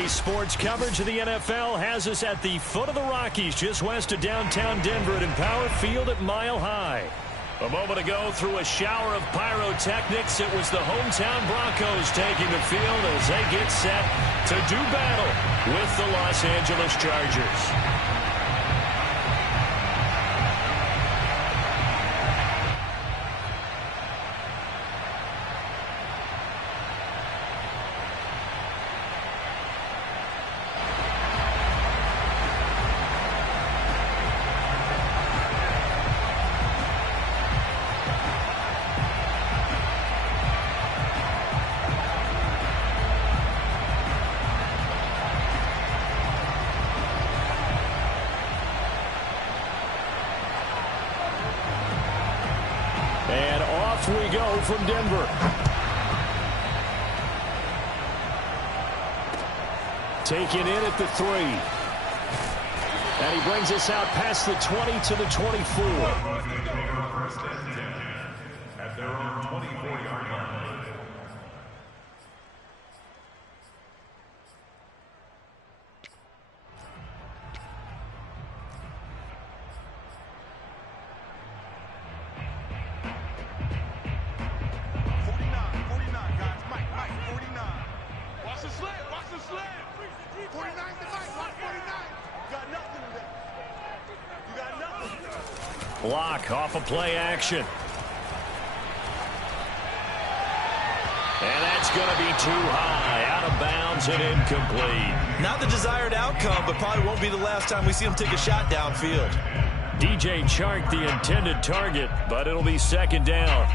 Today's sports coverage of the NFL has us at the foot of the Rockies, just west of downtown Denver at Empower Field at Mile High. A moment ago, through a shower of pyrotechnics, it was the hometown Broncos taking the field as they get set to do battle with the Los Angeles Chargers. And off we go from Denver. Taken in at the 3. And he brings us out past the 20 to the 24. At their own 24-yard line. Block off of play action. And that's going to be too high, out of bounds and incomplete. Not the desired outcome, but probably won't be the last time we see him take a shot downfield. DJ Chark the intended target, but it'll be second down.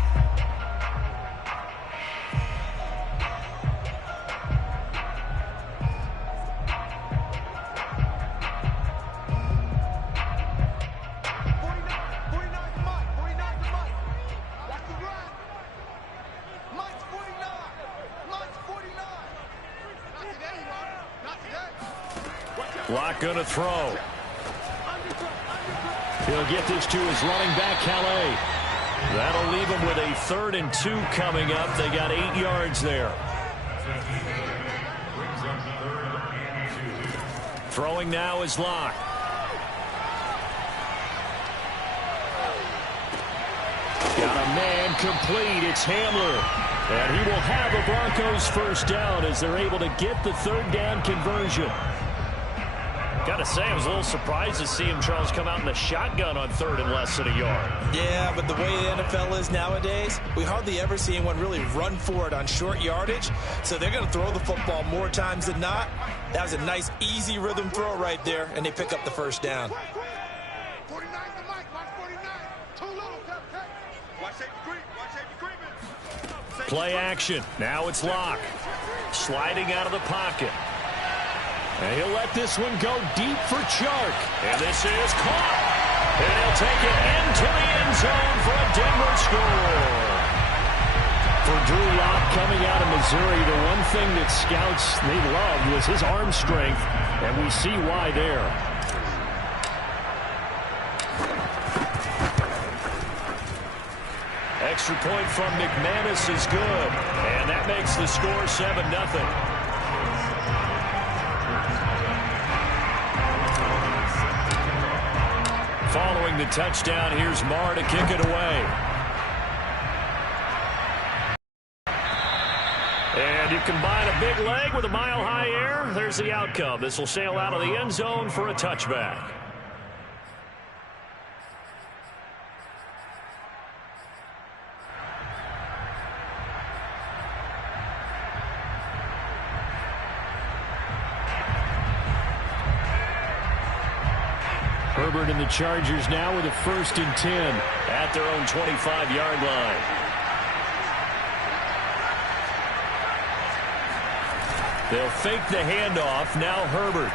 Block going to throw. He'll get this to his running back, Calais. That'll leave him with a 3rd and 2 coming up. They got 8 yards there. Throwing now is Locke. Got a man complete. It's Hamler. And he will have a Broncos first down as they're able to get the 3rd down conversion. Got to say, I was a little surprised to see him, Charles, come out in the shotgun on 3rd and less than a yard. Yeah, but the way the NFL is nowadays, we hardly ever see anyone really run for it on short yardage. So they're going to throw the football more times than not. That was a nice, easy rhythm throw right there, and they pick up the first down. Play action. Now it's Locke. Sliding out of the pocket. And he'll let this one go deep for Chark. And this is caught. And he'll take it into the end zone for a Denver score. For Drew Lock coming out of Missouri, the one thing that scouts they loved was his arm strength. And we see why there. Extra point from McManus is good. And that makes the score 7-0. Following the touchdown, here's Marr to kick it away. And you combine a big leg with a mile-high air, there's the outcome. This will sail out of the end zone for a touchback. Herbert and the Chargers now with a 1st and 10 at their own 25-yard line. They'll fake the handoff. Now Herbert.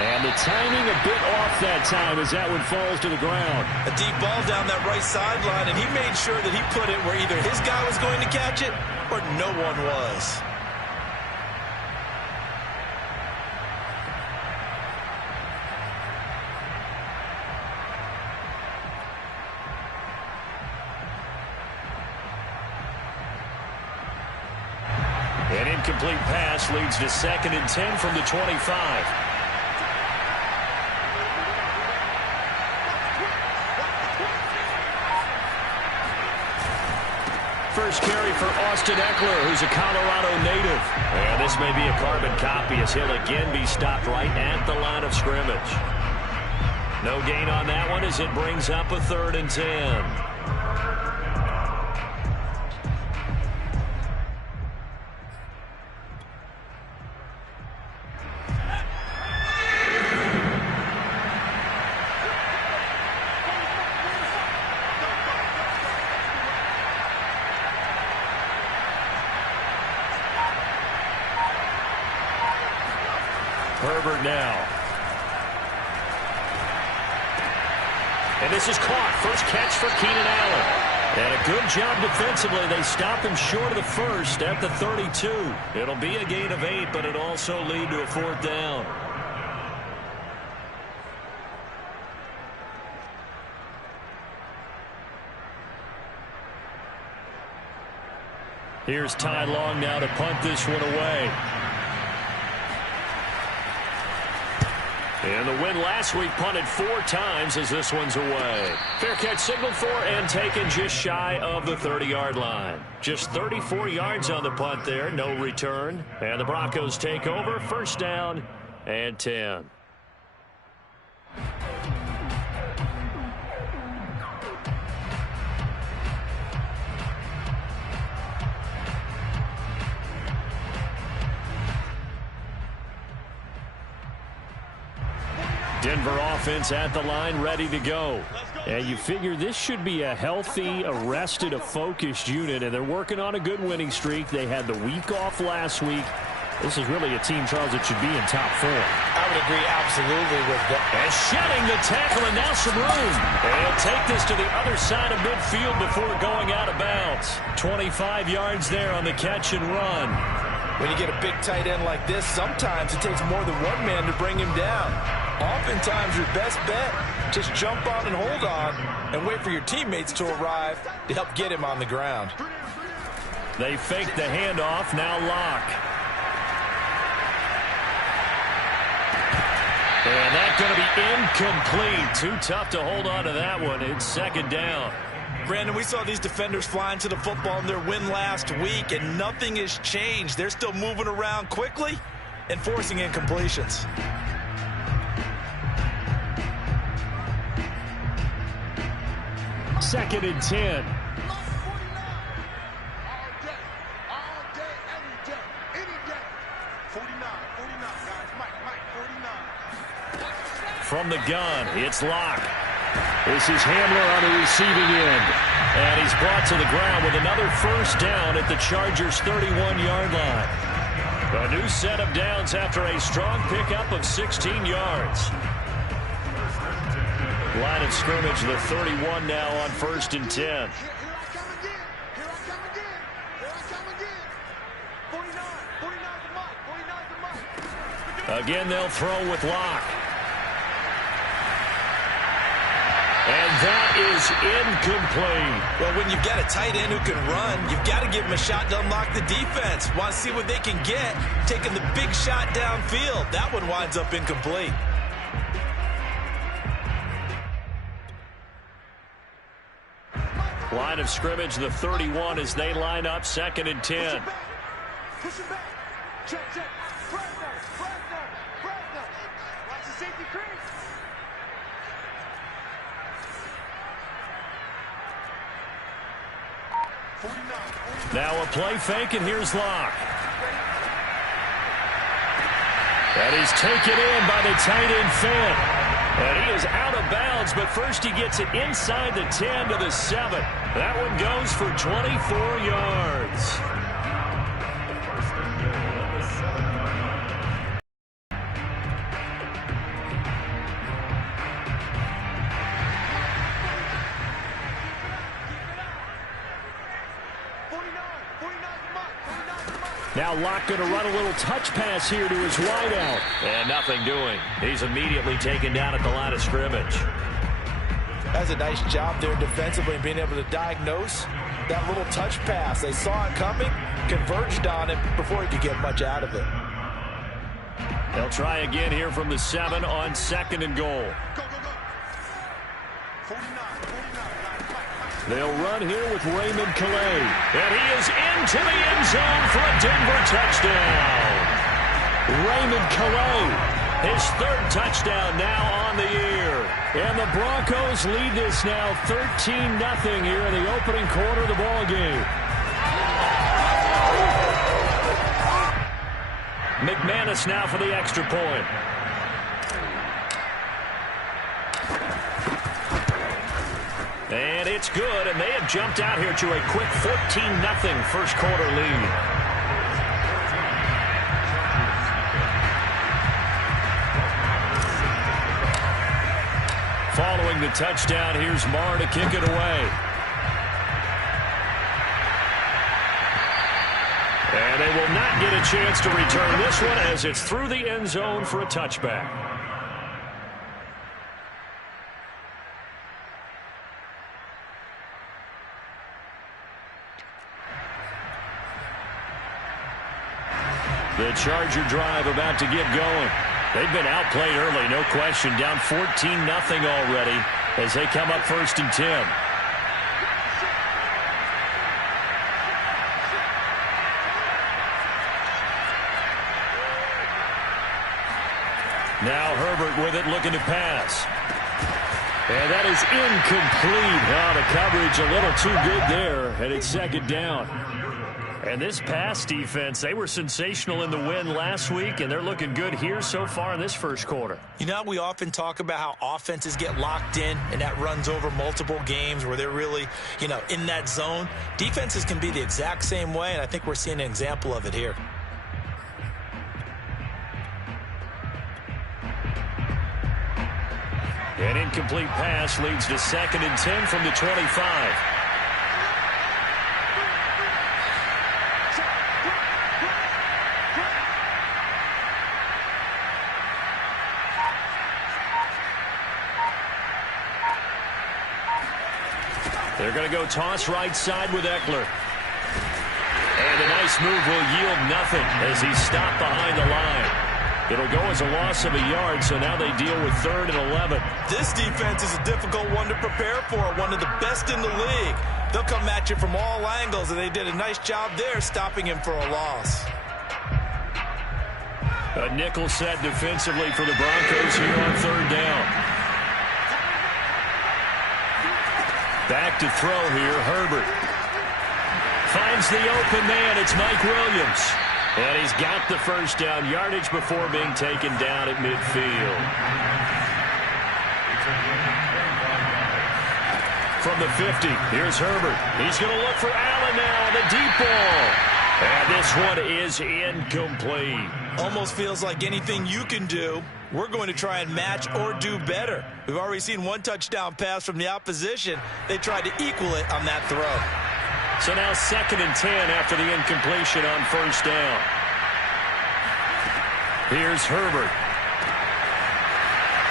And the timing a bit off that time as that one falls to the ground. A deep ball down that right sideline, and he made sure that he put it where either his guy was going to catch it or no one was. incomplete pass leads to 2nd and 10 from the 25. First carry for Austin Eckler, who's a Colorado native. And this may be a carbon copy as he'll again be stopped right at the line of scrimmage. No gain on that one as it brings up a 3rd and 10. Herbert now. And this is caught. First catch for Keenan Allen. And a good job defensively. They stop him short of the first at the 32. It'll be a gain of 8, but it'll also lead to a 4th down. Here's Ty Long now to punt this one away. And the win last week punted 4 times as this one's away. Fair catch signaled for and taken just shy of the 30-yard line. Just 34 yards on the punt there, no return. And the Broncos take over, 1st down and 10. Denver offense at the line, ready to go. And you figure this should be a healthy, a rested, a focused unit, and they're working on a good winning streak. They had the week off last week. This is really a team, Charles, that should be in top 4. I would agree absolutely with that. And shedding the tackle, and now some room. And he'll take this to the other side of midfield before going out of bounds. 25 yards there on the catch and run. When you get a big tight end like this, sometimes it takes more than one man to bring him down. Oftentimes, your best bet, just jump on and hold on and wait for your teammates to arrive to help get him on the ground. They fake the handoff, now lock. And that's going to be incomplete. Too tough to hold on to that one. It's 2nd down. Brandon, we saw these defenders flying to the football in their win last week, and nothing has changed. They're still moving around quickly and forcing incompletions. Second and 10. From the gun, it's Locke. This is Hamler on the receiving end. And he's brought to the ground with another 1st down at the Chargers' 31-yard line. A new set of downs after a strong pickup of 16 yards. Line of scrimmage, the 31 now on 1st and 10. Again, they'll throw with Locke. And that is incomplete. Well, when you've got a tight end who can run, you've got to give him a shot to unlock the defense. Want to see what they can get, taking the big shot downfield. That one winds up incomplete. Line of scrimmage, the 31 as they line up, 2nd and 10. Push him back. Check. Watch the safety crease. Now a play fake, and here's Locke. And he's taken in by the tight end Finn. And he is out of bounds, but first he gets it inside the 10 to the 7. That one goes for 24 yards. Now Locke going to run a little touch pass here to his wideout. And nothing doing. He's immediately taken down at the line of scrimmage. That's a nice job there defensively, being able to diagnose that little touch pass. They saw it coming, converged on it before he could get much out of it. They'll try again here from the 7 on 2nd and goal. Go, go, go. 49. They'll run here with Raymond Calais. And he is into the end zone for a Denver touchdown. Raymond Calais, his 3rd touchdown now on the year. And the Broncos lead this now 13-0 here in the opening quarter of the ball game. McManus now for the extra point. And it's good, and they have jumped out here to a quick 14-0 first quarter lead. Following the touchdown, here's Marr to kick it away. And they will not get a chance to return this one as it's through the end zone for a touchback. The Charger drive about to get going. They've been outplayed early, no question. Down 14-0 already as they come up 1st and 10. Now Herbert with it, looking to pass. And that is incomplete. Now the coverage a little too good there, and it's 2nd down. And this pass defense, they were sensational in the win last week, and they're looking good here so far in this first quarter. You know, we often talk about how offenses get locked in, and that runs over multiple games where they're really, in that zone. Defenses can be the exact same way, and I think we're seeing an example of it here. An incomplete pass leads to 2nd and 10 from the 25. They're going to go toss right side with Eckler. And a nice move will yield nothing as he's stopped behind the line. It'll go as a loss of a yard, so now they deal with 3rd and 11. This defense is a difficult one to prepare for, one of the best in the league. They'll come at you from all angles, and they did a nice job there stopping him for a loss. A nickel set defensively for the Broncos here on 3rd down. Back to throw here, Herbert. Finds the open man, it's Mike Williams. And he's got the first down yardage before being taken down at midfield. From the 50, here's Herbert. He's going to look for Allen now on the deep ball. And this one is incomplete. Almost feels like anything you can do, we're going to try and match or do better. We've already seen one touchdown pass from the opposition. They tried to equal it on that throw. So now 2nd and 10 after the incompletion on 1st down. Here's Herbert.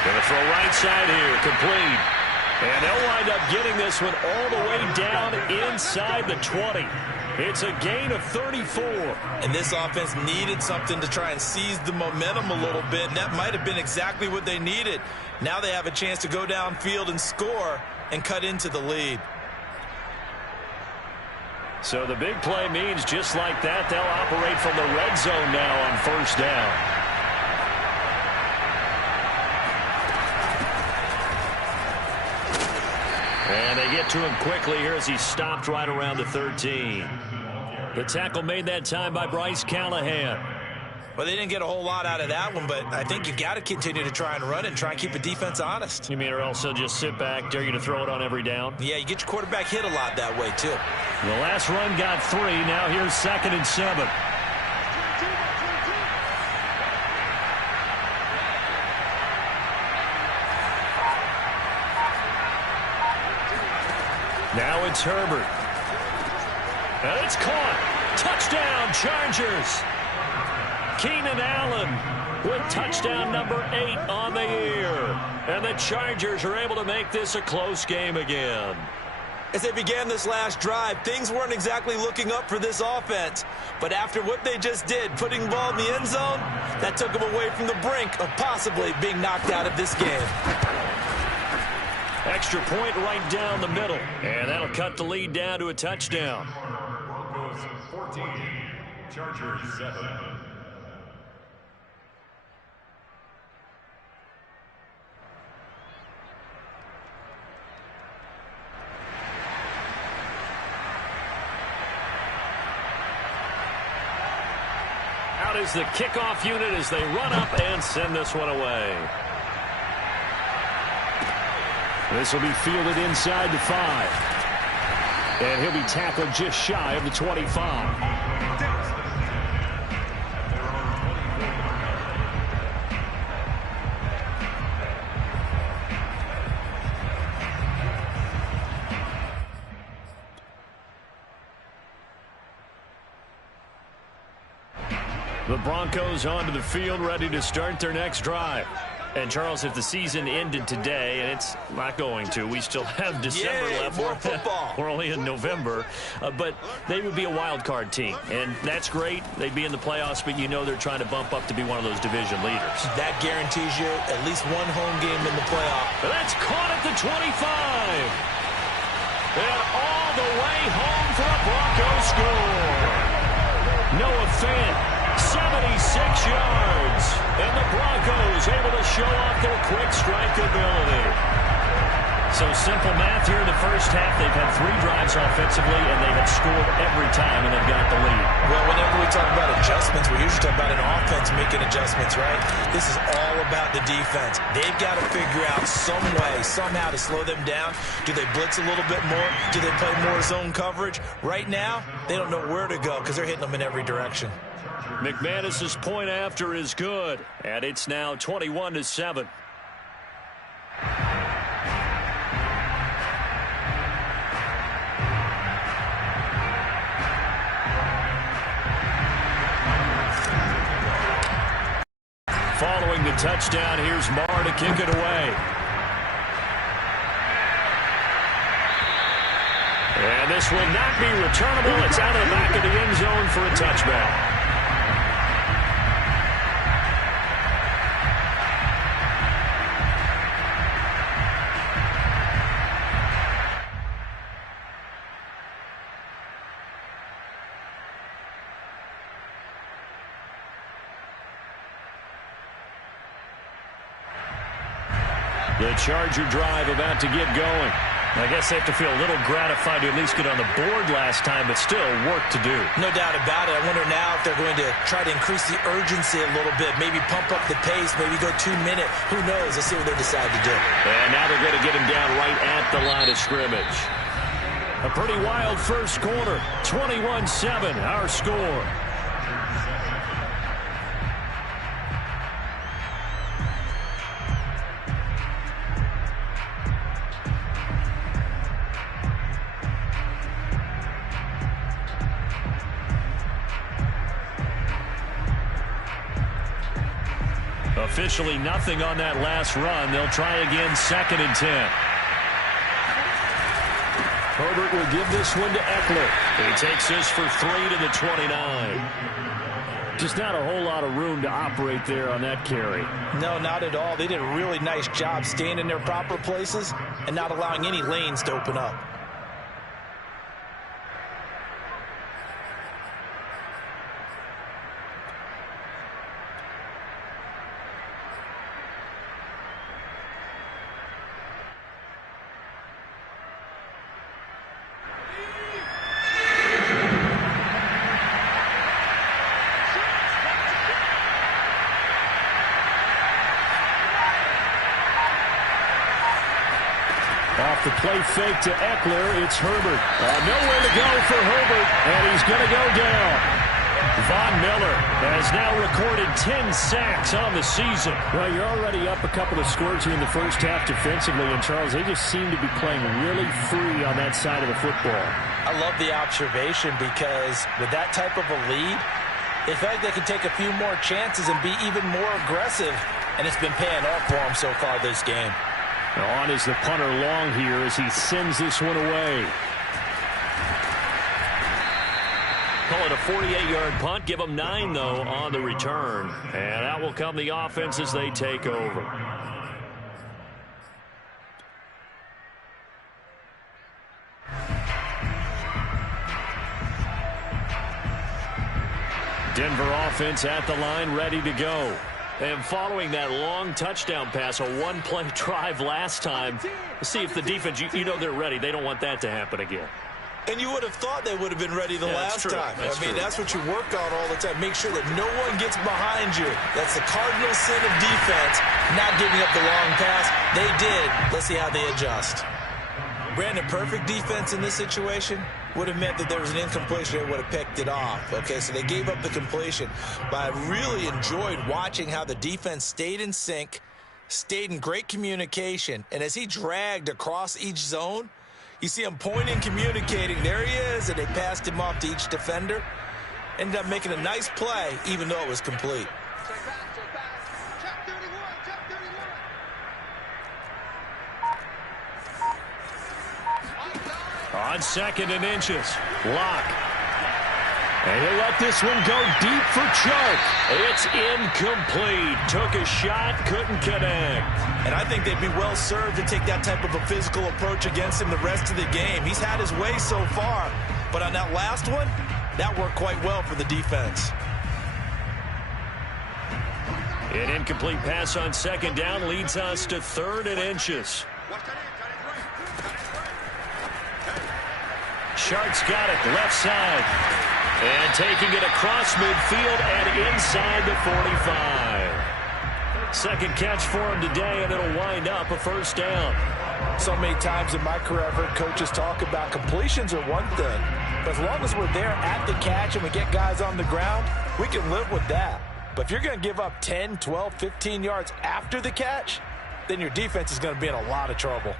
Going to throw right side here, complete. And they'll wind up getting this one all the way down inside the 20. It's a gain of 34. And this offense needed something to try and seize the momentum a little bit, and that might have been exactly what they needed. Now they have a chance to go downfield and score and cut into the lead. So the big play means just like that, they'll operate from the red zone now on 1st down. And they get to him quickly here as he stopped right around the 13. The tackle made that time by Bryce Callahan. Well, they didn't get a whole lot out of that one, but I think you got to continue to try and run and try and keep the defense honest. You mean or else they'll just sit back, dare you to throw it on every down? Yeah, you get your quarterback hit a lot that way, too. The last run got 3. Now here's 2nd and 7. Now it's Herbert. And it's caught. Touchdown, Chargers. Keenan Allen with touchdown number 8 on the year. And the Chargers are able to make this a close game again. As they began this last drive, things weren't exactly looking up for this offense. But after what they just did, putting the ball in the end zone, that took them away from the brink of possibly being knocked out of this game. Extra point right down the middle. And that'll cut the lead down to a touchdown. Broncos 14, Chargers 7. Out is the kickoff unit as they run up and send this one away. This will be fielded inside the 5. And he'll be tackled just shy of the 25. The Broncos onto the field, ready to start their next drive. And, Charles, if the season ended today, and it's not going to, we still have December left. More football. We're only in November. But they would be a wild card team. And that's great. They'd be in the playoffs, but you know they're trying to bump up to be one of those division leaders. That guarantees you at least one home game in the playoff. But that's caught at the 25. And all the way home for a Broncos score. Noah Fant. 76 yards, and the Broncos able to show off their quick strike ability. So simple math here in the first half. They've had 3 drives offensively, and they have scored every time, and they've got the lead. Well, whenever we talk about adjustments, we usually talk about an offense making adjustments, right? This is all about the defense. They've got to figure out some way, somehow to slow them down. Do they blitz a little bit more? Do they play more zone coverage? Right now, they don't know where to go because they're hitting them in every direction. McManus's point after is good, and it's now 21-7. Following the touchdown, here's Marr to kick it away. And this will not be returnable. It's out of the back of the end zone for a touchback. The Charger drive about to get going. I guess they have to feel a little gratified to at least get on the board last time, but still work to do. No doubt about it. I wonder now if they're going to try to increase the urgency a little bit, maybe pump up the pace, maybe go 2 minute. Who knows? Let's see what they decide to do. And now they're going to get him down right at the line of scrimmage. A pretty wild first quarter. 21-7, our score. Officially nothing on that last run. They'll try again, 2nd and 10. Herbert will give this one to Eckler. He takes this for 3 to the 29. Just not a whole lot of room to operate there on that carry. No, not at all. They did a really nice job staying in their proper places and not allowing any lanes to open up. Off the play fake to Eckler, it's Herbert. Nowhere to go for Herbert, and he's going to go down. Von Miller has now recorded 10 sacks on the season. Well, you're already up a couple of scores here in the first half defensively, and Charles, they just seem to be playing really free on that side of the football. I love the observation because with that type of a lead, In fact, they can take a few more chances and be even more aggressive, and it's been paying off for them so far this game. On is the punter long here as he sends this one away. Call it a 48-yard punt. Give them 9, though, on the return. And that will come the offense as they take over. Denver offense at the line, ready to go. And following that long touchdown pass, a one-play drive last time, see if the defense, you know they're ready. They don't want that to happen again. And you would have thought they would have been ready the last time. That's what you work on all the time. Make sure that no one gets behind you. That's the cardinal sin of defense, not giving up the long pass. They did. Let's see how they adjust. Brandon, perfect defense in this situation would have meant that there was an incompletion. They would have picked it off. Okay, so they gave up the completion. But I really enjoyed watching how the defense stayed in sync, stayed in great communication, and as he dragged across each zone, you see him pointing, communicating. There he is, and they passed him off to each defender. Ended up making a nice play, even though it was complete. On 2nd and inches, Locke. And he'll let this one go deep for Chark. It's incomplete. Took a shot, couldn't connect. And I think they'd be well served to take that type of a physical approach against him the rest of the game. He's had his way so far. But on that last one, that worked quite well for the defense. An incomplete pass on 2nd down leads us to 3rd and inches. Shark's got it, left side. And taking it across midfield and inside the 45. Second catch for him today, and it'll wind up a 1st down. So many times in my career, I've heard coaches talk about completions are one thing. But as long as we're there at the catch and we get guys on the ground, we can live with that. But if you're going to give up 10, 12, 15 yards after the catch, then your defense is going to be in a lot of trouble.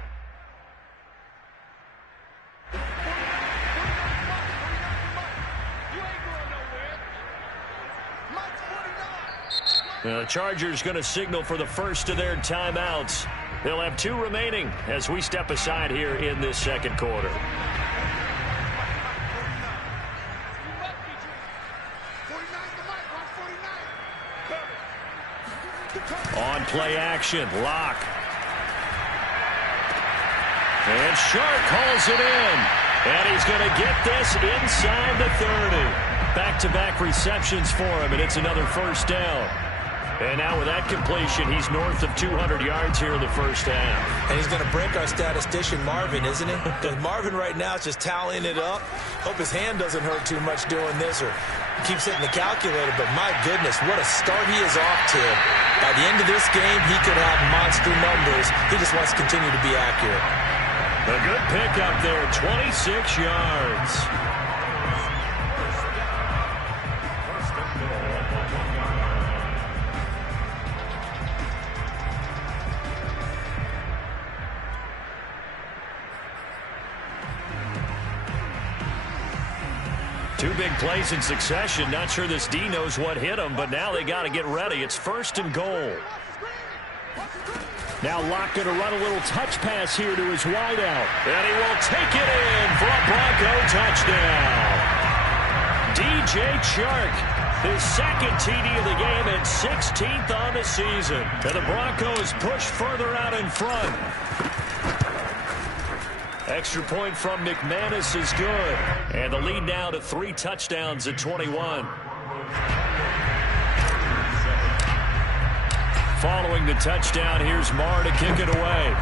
The Chargers going to signal for the first of their timeouts. They'll have 2 remaining as we step aside here in this 2nd quarter. On play action, Locke. And Shark hauls it in. And he's going to get this inside the 30. Back-to-back receptions for him, and it's another 1st down. And now with that completion, he's north of 200 yards here in the 1st half. And he's going to break our statistician Marvin, isn't he? Because Marvin right now is just tallying it up. Hope his hand doesn't hurt too much doing this, or keeps hitting the calculator. But my goodness, what a start he is off to. By the end of this game, he could have monster numbers. He just wants to continue to be accurate. A good pickup there, 26 yards. Two big plays in succession. Not sure this D knows what hit him, but now they got to get ready. It's 1st and goal. Now Locke going to run a little touch pass here to his wideout. And he will take it in for a Bronco touchdown. DJ Chark, his 2nd TD of the game and 16th on the season. And the Broncos push further out in front. Extra point from McManus is good. And the lead now to 3 touchdowns at 21. Following the touchdown, here's Marr to kick it away.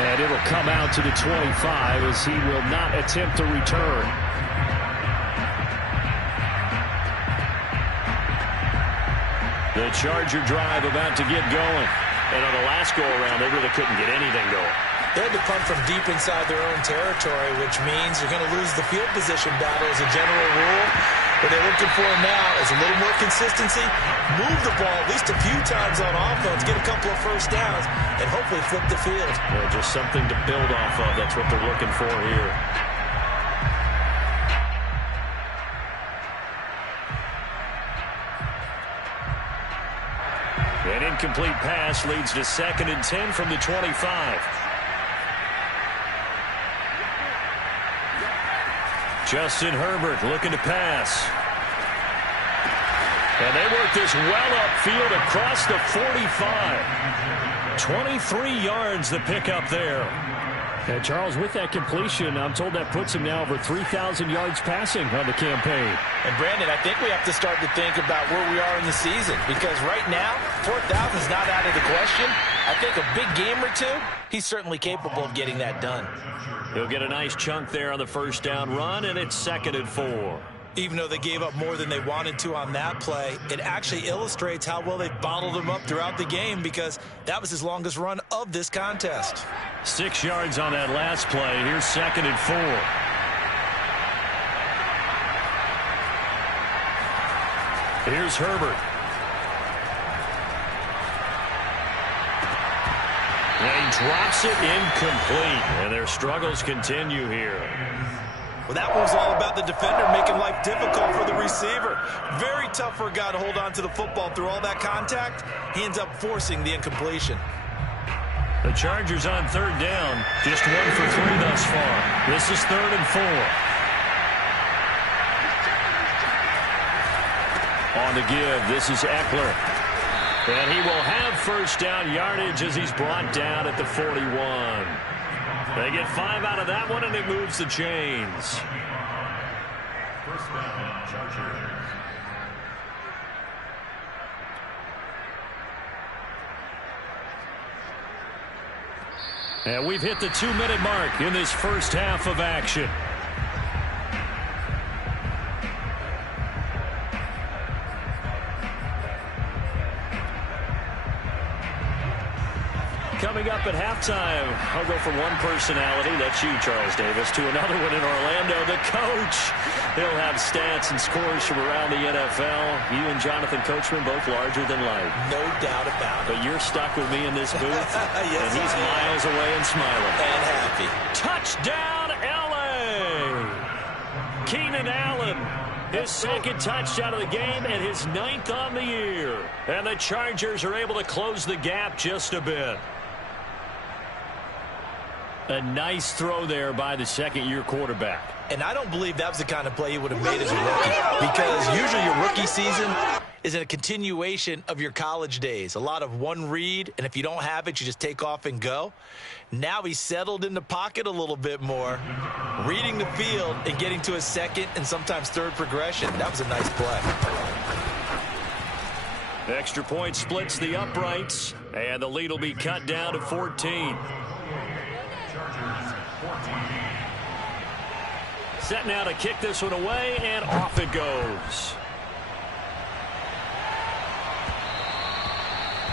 And it'll come out to the 25 as he will not attempt to return. The Charger drive about to get going. And on the last go-around, they really couldn't get anything going. They had to punt from deep inside their own territory, which means you're going to lose the field position battle as a general rule. What they're looking for now is a little more consistency, move the ball at least a few times on offense, get a couple of first downs, and hopefully flip the field. Yeah, just something to build off of. That's what they're looking for here. An incomplete pass leads to 2nd and 10 from the 25. Justin Herbert looking to pass. And they work this well upfield across the 45. 23 yards the pickup there. And Charles, with that completion, I'm told that puts him now over 3,000 yards passing on the campaign. And Brandon, I think we have to start to think about where we are in the season, because right now, 4,000 is not out of the question. I think a big game or two, he's certainly capable of getting that done. He'll get a nice chunk there on the first down run, and it's 2nd and 4. Even though they gave up more than they wanted to on that play, it actually illustrates how well they bottled him up throughout the game, because that was his longest run of this contest. 6 yards on that last play. Here's 2nd and 4. Here's Herbert. And he drops it incomplete. And their struggles continue here. Well, that one was all about the defender making life difficult for the receiver. Very tough for a guy to hold on to the football through all that contact. He ends up forcing the incompletion. The Chargers on 3rd down. Just 1 for 3 thus far. This is 3rd and 4. On the give, this is Eckler. And he will have first down yardage as he's brought down at the 41. They get 5 out of that one, and it moves the chains. First down, Chargers. And we've hit the 2-minute mark in this first half of action. Coming up at halftime, I'll go from one personality, that's you, Charles Davis, to another one in Orlando, the coach. He'll have stats and scores from around the NFL. You and Jonathan Coachman both larger than life. No doubt about it. But you're stuck with me in this booth, yes, and he's miles away and smiling. And happy. Touchdown, L.A. Keenan Allen. His 2nd touchdown of the game and his 9th on the year. And the Chargers are able to close the gap just a bit. A nice throw there by the 2nd-year quarterback. And I don't believe that was the kind of play he would have made as a rookie, because usually your rookie season is a continuation of your college days. A lot of one read, and if you don't have it, you just take off and go. Now he's settled in the pocket a little bit more, reading the field and getting to his 2nd and sometimes 3rd progression. That was a nice play. Extra point splits the uprights, and the lead will be cut down to 14. Set now to kick this one away, and off it goes.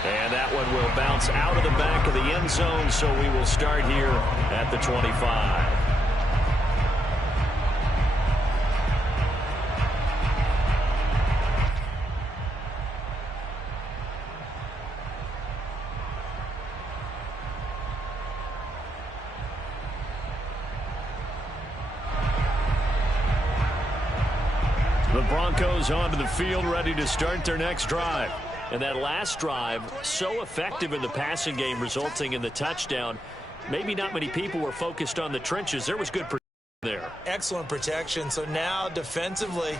And that one will bounce out of the back of the end zone, so we will start here at the 25. The Broncos onto the field, ready to start their next drive. And that last drive, so effective in the passing game, resulting in the touchdown. Maybe not many people were focused on the trenches. There was good protection there. Excellent protection. So now defensively,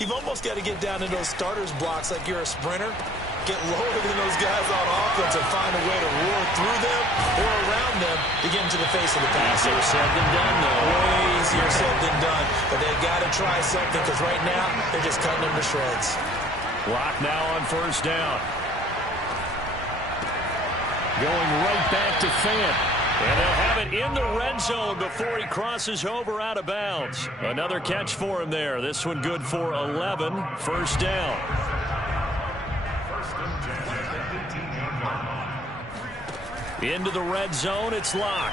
you've almost got to get down into those starters blocks like you're a sprinter. Get lower than those guys on offense and find a way to roar through them or around them to get into the face of the pass. Easier said than done, though. Way easier said than done. But they got to try something, because right now they're just cutting them to shreds. Clock now on first down. Going right back to Fant. And they'll have it in the red zone before he crosses over out of bounds. Another catch for him there. This one good for 11. First down. Into the red zone, it's Locke.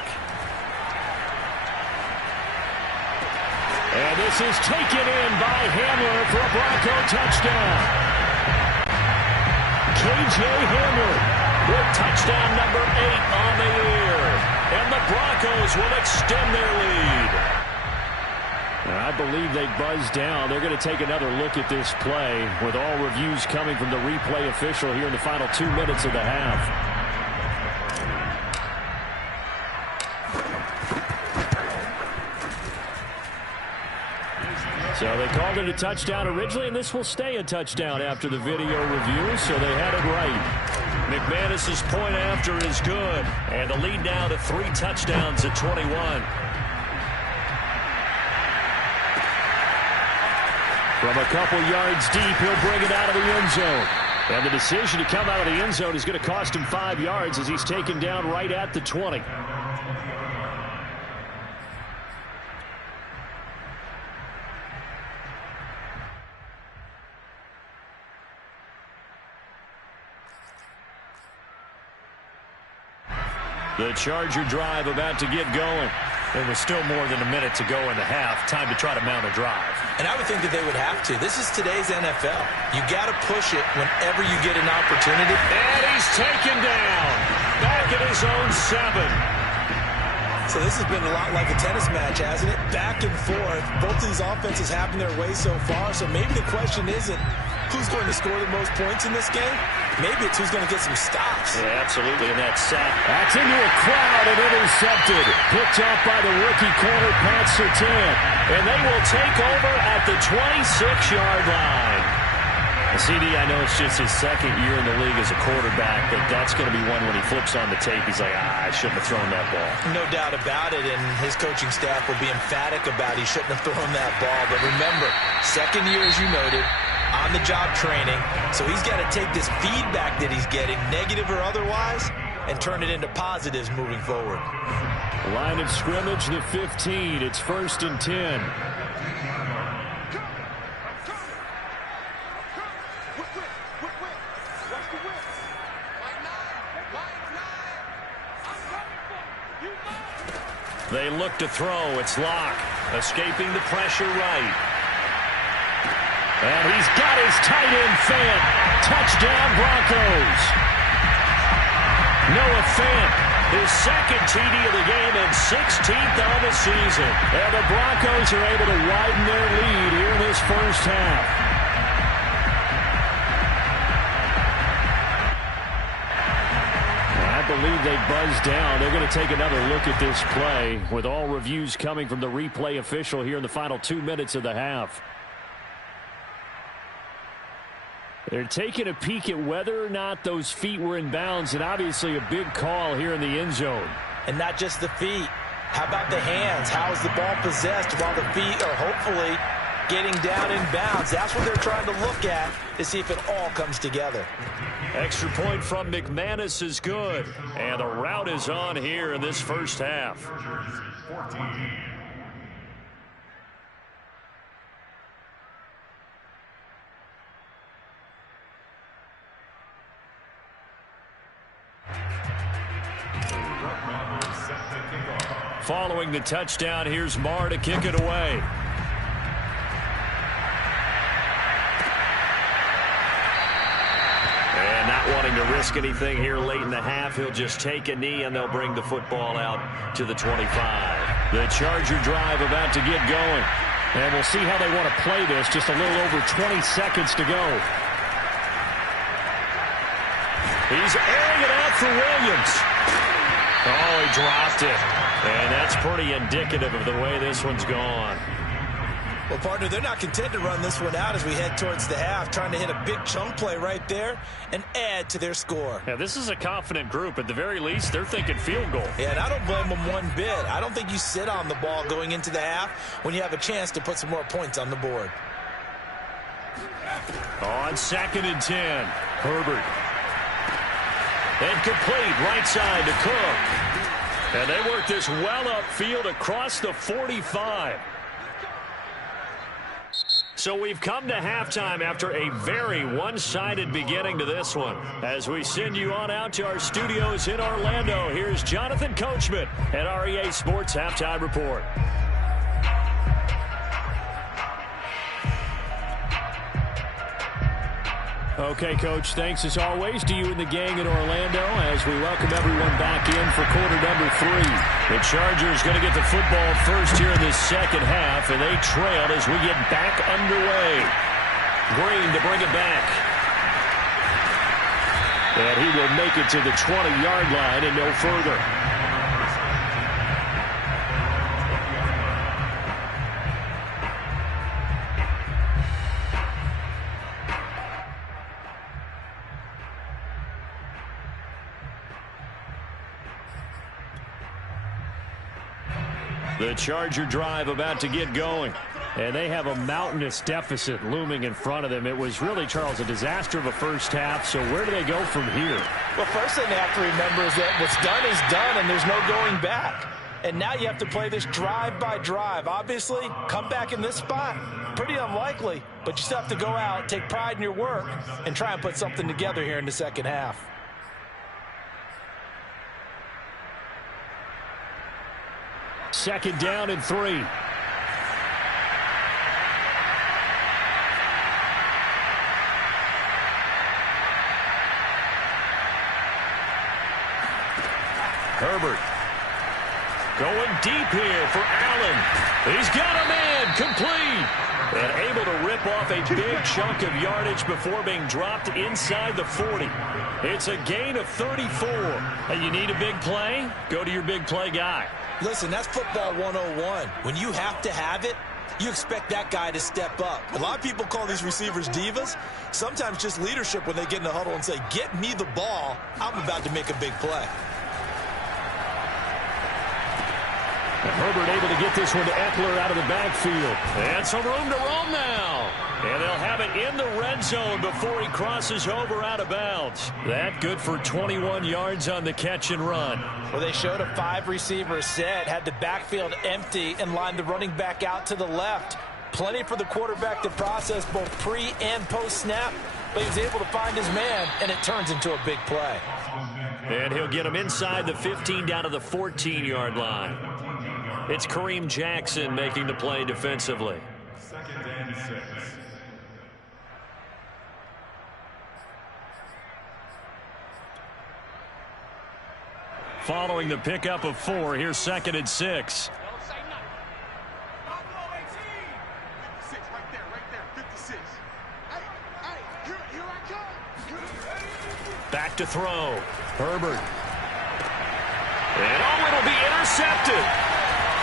And this is taken in by Hamler for a Bronco touchdown. K.J. Hamler with touchdown number 8 on the year. And the Broncos will extend their lead. And I believe they buzzed down. They're going to take another look at this play with all reviews coming from the replay official here in the final 2 minutes of the half. So they called it a touchdown originally, and this will stay a touchdown after the video review, so they had it right. McManus's point after is good, and the lead now to 3 touchdowns at 21. From a couple yards deep, he'll bring it out of the end zone. And the decision to come out of the end zone is going to cost him 5 yards as he's taken down right at the 20. The Charger drive about to get going. There was still more than a minute to go in the half. Time to try to mount a drive. And I would think that they would have to. This is today's NFL. You got to push it whenever you get an opportunity. And he's taken down. Back at his own 7. So this has been a lot like a tennis match, hasn't it? Back and forth. Both of these offenses having their way so far. So maybe the question isn't who's going to score the most points in this game. Maybe it's who's going to get some stops. Yeah, absolutely. And that sack. That's into a crowd and intercepted. Picked off by the rookie corner, Pat Surtain. And they will take over at the 26-yard line. CD, I know it's just his second year in the league as a quarterback, but that's going to be one when he flips on the tape. He's like, I shouldn't have thrown that ball. No doubt about it, and his coaching staff will be emphatic about he shouldn't have thrown that ball. But remember, second year, as you noted, on-the-job training. So he's got to take this feedback that he's getting, negative or otherwise, and turn it into positives moving forward. Line of scrimmage, the 15. It's 1st and 10. They look to throw. It's Locke. Escaping the pressure right. And he's got his tight end Fant. Touchdown Broncos. Noah Fant, his second TD of the game and 16th on the season. And the Broncos are able to widen their lead here in this first half. I believe they buzzed down. They're going to take another look at this play with all reviews coming from the replay official here in the final 2 minutes of the half. They're taking a peek at whether or not those feet were in bounds, and obviously a big call here in the end zone. And not just the feet. How about the hands? How is the ball possessed while the feet are hopefully getting down in bounds? That's what they're trying to look at to see if it all comes together. Extra point from McManus is good. And the route is on here in this first half. Following the touchdown, here's Marr to kick it away. And not wanting to risk anything here late in the half, he'll just take a knee and they'll bring the football out to the 25. The Charger drive about to get going. And we'll see how they want to play this. Just a little over 20 seconds to go. He's airing it out for Williams. Oh, he dropped it. And that's pretty indicative of the way this one's gone. Well, partner, they're not content to run this one out as we head towards the half, trying to hit a big chunk play right there and add to their score. Yeah, this is a confident group. At the very least, they're thinking field goal. Yeah, and I don't blame them one bit. I don't think you sit on the ball going into the half when you have a chance to put some more points on the board. On 2nd and 10, Herbert. Incomplete, right side to Cook. And they work this well upfield across the 45. So we've come to halftime after a very one-sided beginning to this one. As we send you on out to our studios in Orlando, here's Jonathan Coachman at REA Sports Halftime Report. Okay, Coach, thanks as always to you and the gang in Orlando as we welcome everyone back in for quarter number 3. The Chargers going to get the football first here in this second half, and they trail as we get back underway. Green to bring it back. And he will make it to the 20-yard line and no further. The Charger drive about to get going. And they have a mountainous deficit looming in front of them. It was really, Charles, a disaster of a first half. So where do they go from here? Well, first thing they have to remember is that what's done is done, and there's no going back. And now you have to play this drive by drive. Obviously, come back in this spot, pretty unlikely. But you still have to go out, take pride in your work, and try and put something together here in the second half. Second down and 3. Herbert going deep here for Allen. He's got a man, complete. And able to rip off a big chunk of yardage before being dropped inside the 40. It's a gain of 34. You need a big play? Go to your big play guy. Listen, that's football 101. When you have to have it, you expect that guy to step up. A lot of people call these receivers divas. Sometimes just leadership when they get in the huddle and say, get me the ball. I'm about to make a big play. And Herbert able to get this one to Eckler out of the backfield. And some room to roam now. And they'll have it in the red zone before he crosses over out of bounds. That good for 21 yards on the catch and run. Well, they showed a 5-receiver set, had the backfield empty, and lined the running back out to the left. Plenty for the quarterback to process both pre- and post-snap, but he was able to find his man, and it turns into a big play. And he'll get him inside the 15 down to the 14-yard line. It's Kareem Jackson making the play defensively. Second and 6. Following the pickup of 4, here's second and 6. Back to throw. Herbert. And it'll be intercepted.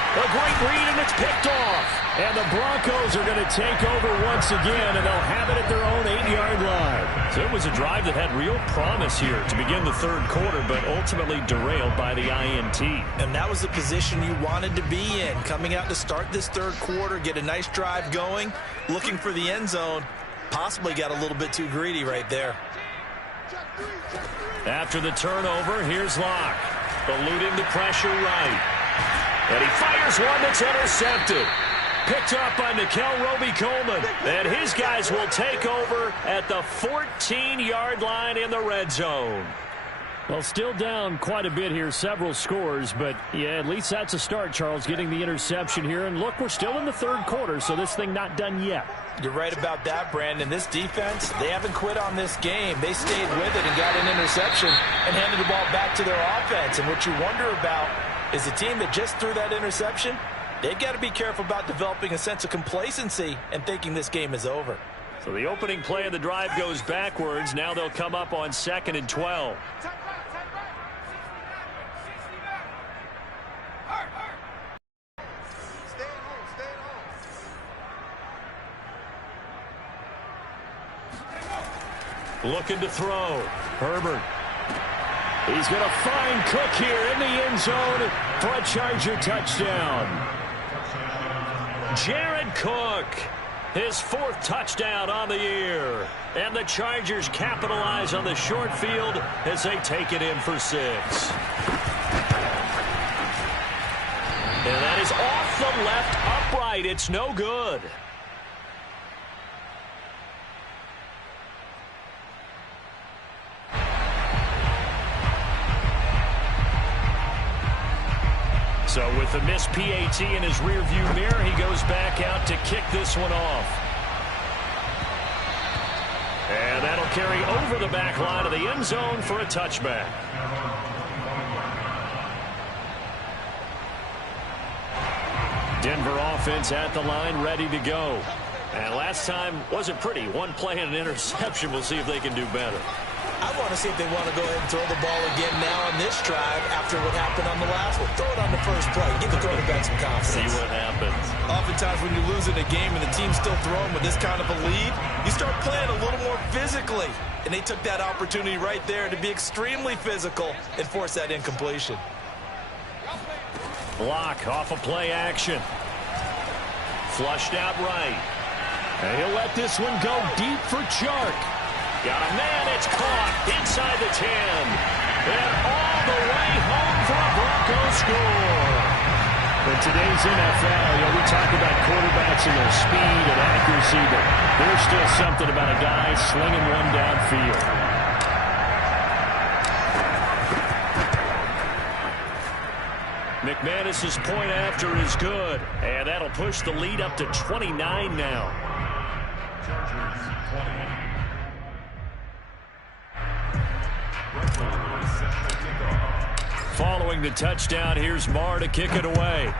A great read, and it's picked off. And the Broncos are going to take over once again, and they'll have it at their own 8-yard line. So it was a drive that had real promise here to begin the third quarter, but ultimately derailed by the INT. And that was the position you wanted to be in, coming out to start this third quarter, get a nice drive going, looking for the end zone. Possibly got a little bit too greedy right there. After the turnover, here's Locke. Eluding the pressure right. And he fires one that's intercepted. Picked up by Nikel Roby-Coleman. And his guys will take over at the 14-yard line in the red zone. Well, still down quite a bit here, several scores, but yeah, at least that's a start, Charles, getting the interception here. And look, we're still in the third quarter, so this thing not done yet. You're right about that, Brandon. This defense, they haven't quit on this game. They stayed with it and got an interception and handed the ball back to their offense. And what you wonder about is the team that just threw that interception, they've got to be careful about developing a sense of complacency and thinking this game is over. So the opening play of the drive goes backwards. Now they'll come up on 2nd and 12. Looking to throw. Herbert. He's going to find Cook here in the end zone for a Charger touchdown. Jared Cook, his 4th touchdown on the year. And the Chargers capitalize on the short field as they take it in for 6. And that is off the left upright. It's no good. So with the missed PAT in his rearview mirror, he goes back out to kick this one off. And that that'll carry over the back line of the end zone for a touchback. Denver offense at the line, ready to go. And last time wasn't pretty. One play and an interception. We'll see if they can do better. I want to see if they want to go ahead and throw the ball again now on this drive after what happened on the last one. Throw it on the first play. Give the quarterback some confidence. See what happens. Oftentimes when you're losing a game and the team's still throwing with this kind of a lead, you start playing a little more physically. And they took that opportunity right there to be extremely physical and force that incompletion. Block off a play action. Flushed out right. And he'll let this one go deep for Chark. Got a man, it's caught inside the 10. And all the way home for a Broncos score. In today's NFL, we talk about quarterbacks and their speed and accuracy, but there's still something about a guy slinging one downfield. McManus's point after is good, and that'll push the lead up to 29 now. Chargers 20. Following the touchdown, here's Marr to kick it away.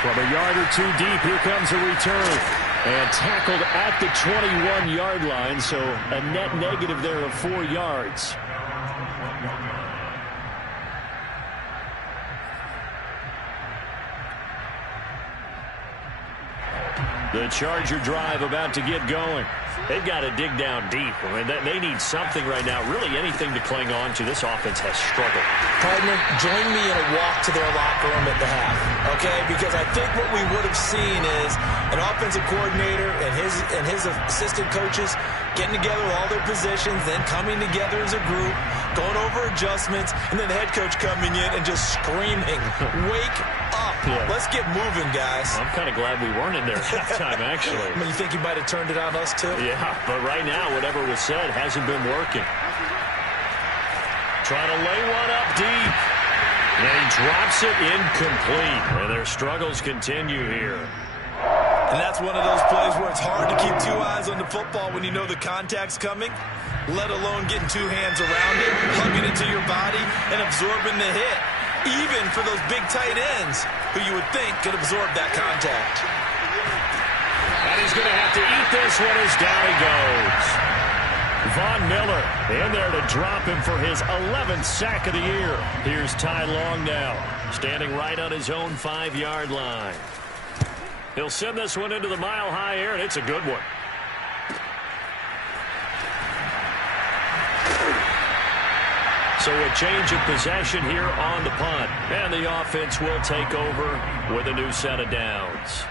From a yard or two deep, here comes a return. And tackled at the 21-yard line, so a net negative there of 4 yards. The Charger drive about to get going. They've got to dig down deep. I mean, they need something right now, really anything to cling on to. This offense has struggled. Partner, join me in a walk to their locker room at the half, okay? Because I think what we would have seen is an offensive coordinator and his assistant coaches getting together all their positions, then coming together as a group, going over adjustments, and then the head coach coming in and just screaming, wake up. Yeah. Let's get moving, guys. I'm kind of glad we weren't in there at halftime, actually. I mean, you think he might have turned it on us, too? Yeah, but right now, whatever was said hasn't been working. Trying to lay one up deep. And he drops it incomplete. And their struggles continue here. And that's one of those plays where it's hard to keep two eyes on the football when you know the contact's coming, let alone getting two hands around it, hugging it to your body, and absorbing the hit. Even for those big tight ends who you would think could absorb that contact. And he's going to have to eat this one as down he goes. Von Miller in there to drop him for his 11th sack of the year. Here's Ty Long now, standing right on his own 5-yard line. He'll send this one into the mile-high air, and it's a good one. So a change of possession here on the punt. And the offense will take over with a new set of downs.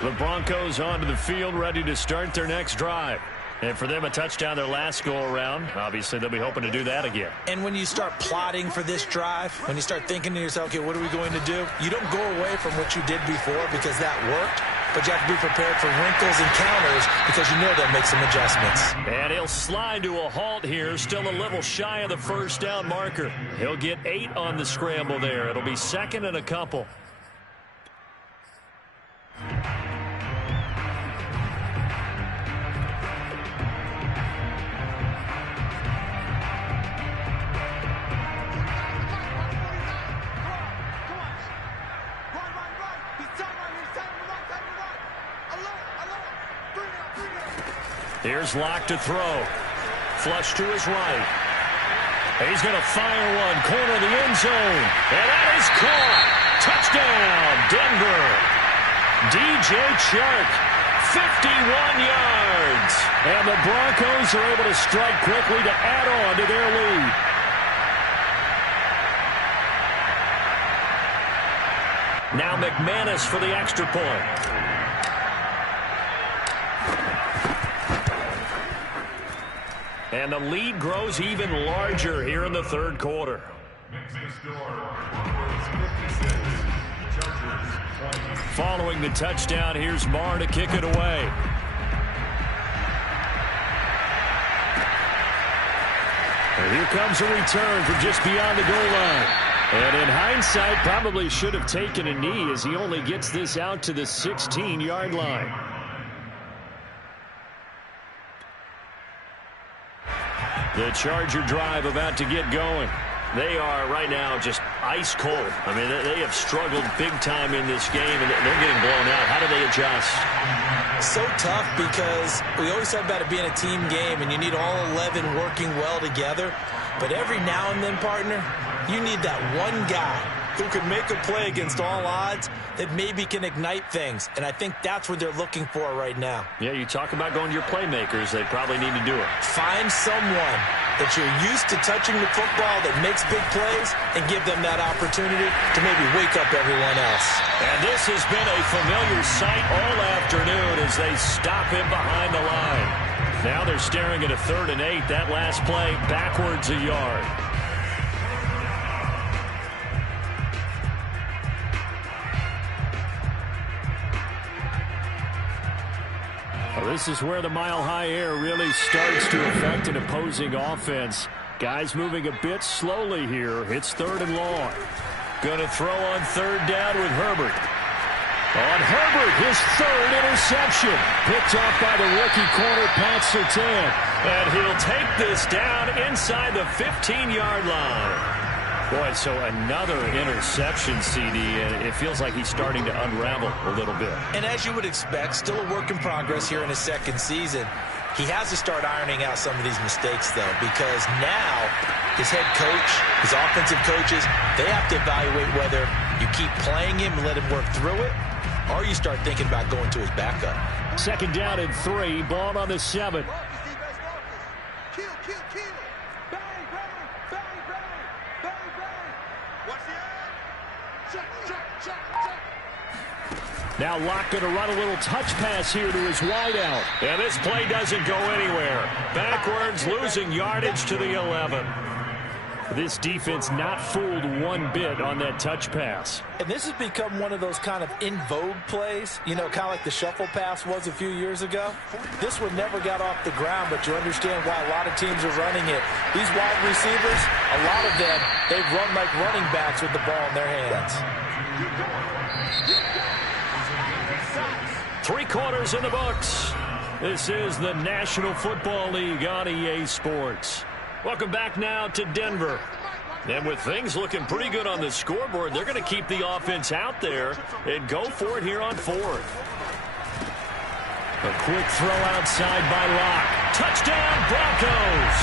The Broncos onto the field, ready to start their next drive. And for them, a touchdown their last go-around. Obviously, they'll be hoping to do that again. And when you start plotting for this drive, when you start thinking to yourself, okay, what are we going to do? You don't go away from what you did before because that worked. But you have to be prepared for wrinkles and counters because you know they'll make some adjustments. And he'll slide to a halt here, still a little shy of the first down marker. He'll get 8 on the scramble there. It'll be second and a couple. Here's Locke to throw. Flush to his right. He's going to fire one. Corner of the end zone. And that is caught. Touchdown, Denver. DJ Chark, 51 yards. And the Broncos are able to strike quickly to add on to their lead. Now McManus for the extra point. And the lead grows even larger here in the third quarter. Makes the score, Broncos 56, Chargers Following the touchdown, here's Marr to kick it away. And here comes a return from just beyond the goal line. And in hindsight, probably should have taken a knee as he only gets this out to the 16-yard line. The Charger drive about to get going. They are right now just ice cold. I mean, they have struggled big time in this game, and they're getting blown out. How do they adjust? So tough because we always talk about it being a team game, and you need all 11 working well together. But every now and then, partner, you need that one guy who can make a play against all odds that maybe can ignite things. And I think that's what they're looking for right now. Yeah, you talk about going to your playmakers. They probably need to do it. Find someone that you're used to touching the football that makes big plays and give them that opportunity to maybe wake up everyone else. And this has been a familiar sight all afternoon as they stop him behind the line. Now they're staring at a 3rd and 8. That last play backwards a yard. Well, this is where the mile-high air really starts to affect an opposing offense. Guys moving a bit slowly here. It's 3rd and long. Going to throw on 3rd down with Herbert. On Herbert, his 3rd interception. Picked off by the rookie corner, Pat Surtain. And he'll take this down inside the 15-yard line. Boy, so another interception, CD, and it feels like he's starting to unravel a little bit. And as you would expect, still a work in progress here in his 2nd season. He has to start ironing out some of these mistakes, though, because now his head coach, his offensive coaches, they have to evaluate whether you keep playing him and let him work through it, or you start thinking about going to his backup. 2nd down and 3, ball on the 7. Now Locke going to run a little touch pass here to his wideout. And this play doesn't go anywhere. Backwards, losing yardage to the 11. This defense not fooled one bit on that touch pass. And this has become one of those kind of in vogue plays, you know, kind of like the shuffle pass was a few years ago. This one never got off the ground, but you understand why a lot of teams are running it. These wide receivers, a lot of them, they run like running backs with the ball in their hands. 3 quarters in the books. This is the National Football League on EA Sports. Welcome back now to Denver. And with things looking pretty good on the scoreboard, they're going to keep the offense out there and go for it here on 4th. A quick throw outside by Locke. Touchdown, Broncos.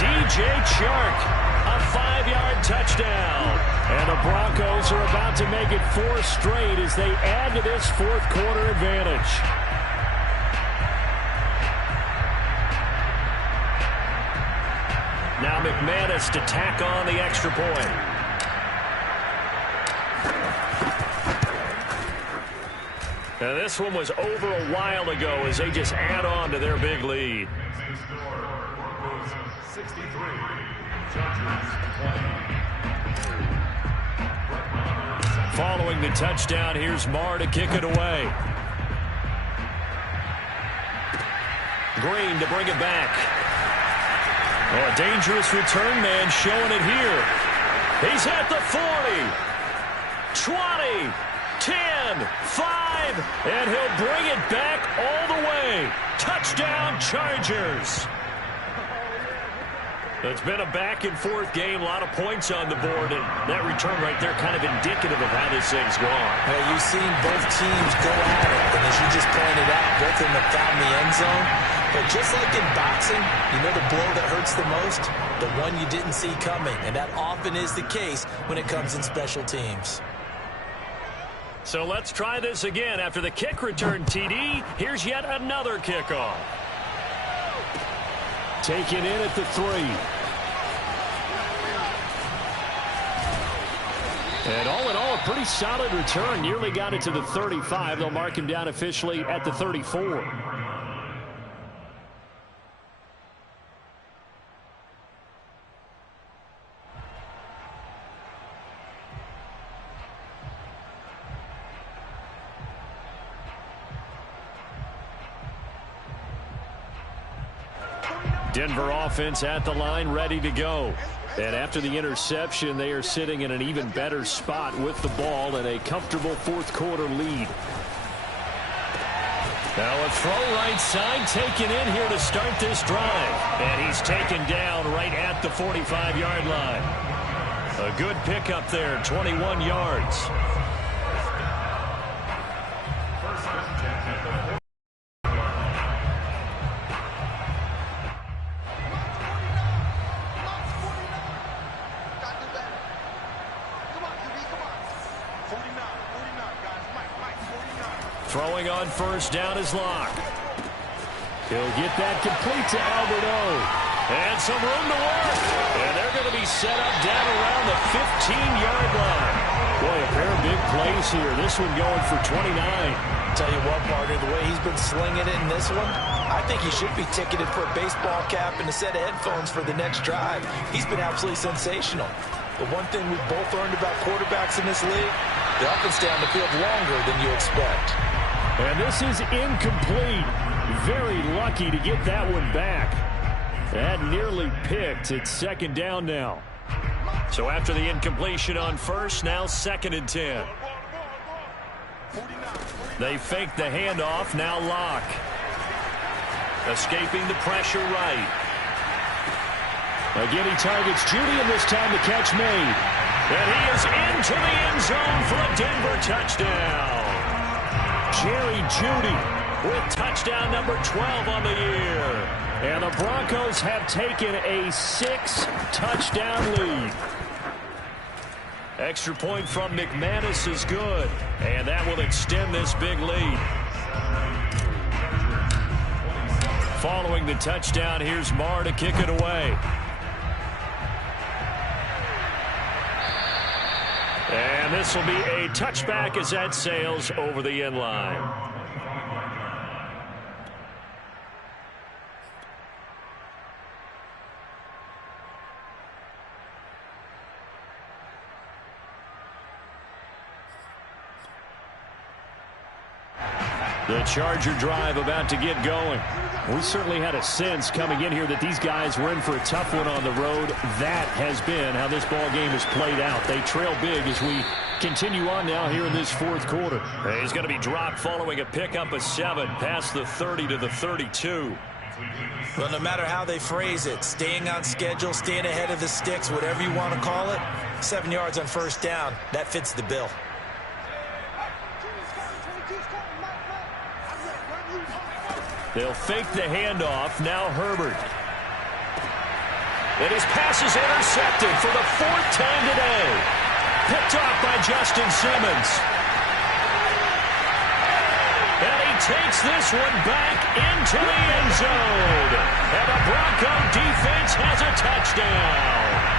DJ Chark. A 5-yard touchdown. And the Broncos are about to make it 4 straight as they add to this 4th quarter advantage. Now McManus to tack on the extra point. Now this one was over a while ago as they just add on to their big lead. 63, Chargers 20. Following the touchdown, here's Marr to kick it away. Green to bring it back. Oh, a dangerous return man showing it here. He's at the 40, 20, 10, 5, and he'll bring it back all the way. Touchdown, Chargers. It's been a back-and-forth game, a lot of points on the board, and that return right there kind of indicative of how this thing's gone. Well, you've seen both teams go at it, and as you just pointed out, both of them have found the end zone. But just like in boxing, you know the blow that hurts the most? The one you didn't see coming, and that often is the case when it comes in special teams. So let's try this again. After the kick return, TD, here's yet another kickoff. Taken in at the 3. And all in all, a pretty solid return. Nearly got it to the 35. They'll mark him down officially at the 34. Denver offense at the line, ready to go. And after the interception, they are sitting in an even better spot with the ball and a comfortable fourth quarter lead. Now a throw right side taken in here to start this drive. And he's taken down right at the 45-yard line. A good pickup there, 21 yards. Throwing on first down is Locke. He'll get that complete to Alberto. And some room to work. And they're going to be set up down around the 15-yard line. Boy, a pair of big plays here. This one going for 29. Tell you what, partner, the way he's been slinging it in this one, I think he should be ticketed for a baseball cap and a set of headphones for the next drive. He's been absolutely sensational. The one thing we've both learned about quarterbacks in this league, they're up and down the field longer than you expect. And this is incomplete. Very lucky to get that one back. That nearly picked. It's second down now. So after the incompletion on first, now 2nd and 10. They fake the handoff. Now Locke. Escaping the pressure right. Again, he targets Judy, and this time the catch made. And he is into the end zone for a Denver touchdown. Jerry Jeudy with touchdown number 12 on the year. And the Broncos have taken a 6-touchdown lead. Extra point from McManus is good. And that will extend this big lead. Following the touchdown, here's Marr to kick it away. And this will be a touchback as that sails over the end line. The Charger drive about to get going. We certainly had a sense coming in here that these guys were in for a tough one on the road. That has been how this ball game has played out. They trail big as we continue on now here in this fourth quarter. He's going to be dropped following a pickup of 7 past the 30 to the 32. Well, no matter how they phrase it, staying on schedule, staying ahead of the sticks, whatever you want to call it, 7 yards on first down, that fits the bill. They'll fake the handoff. Now Herbert. And his pass is intercepted for the 4th time today. Picked off by Justin Simmons. And he takes this one back into the end zone. And the Bronco defense has a touchdown.